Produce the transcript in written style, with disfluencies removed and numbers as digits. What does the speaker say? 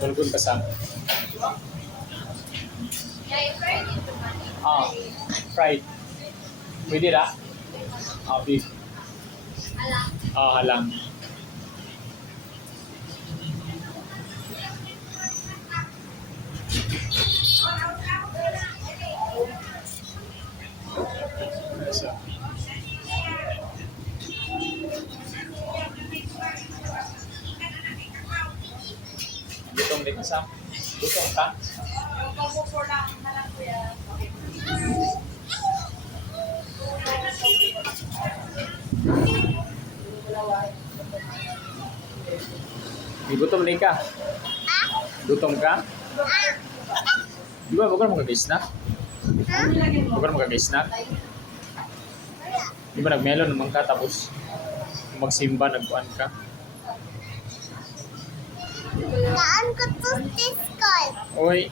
Tulgon ka sa? Ah, fried. Pwede na? Ah, beef. Ah, halang. Yes, gutom din ka sa? Gutom ka? Di gutom din ka? Gutom ka? Di ba, bukan mo kag-snack? Bukan mo kag-snack? Di ba nag-melon naman ka tapos magsimba, nagkuhan ka? Kaan ko to school. Uy!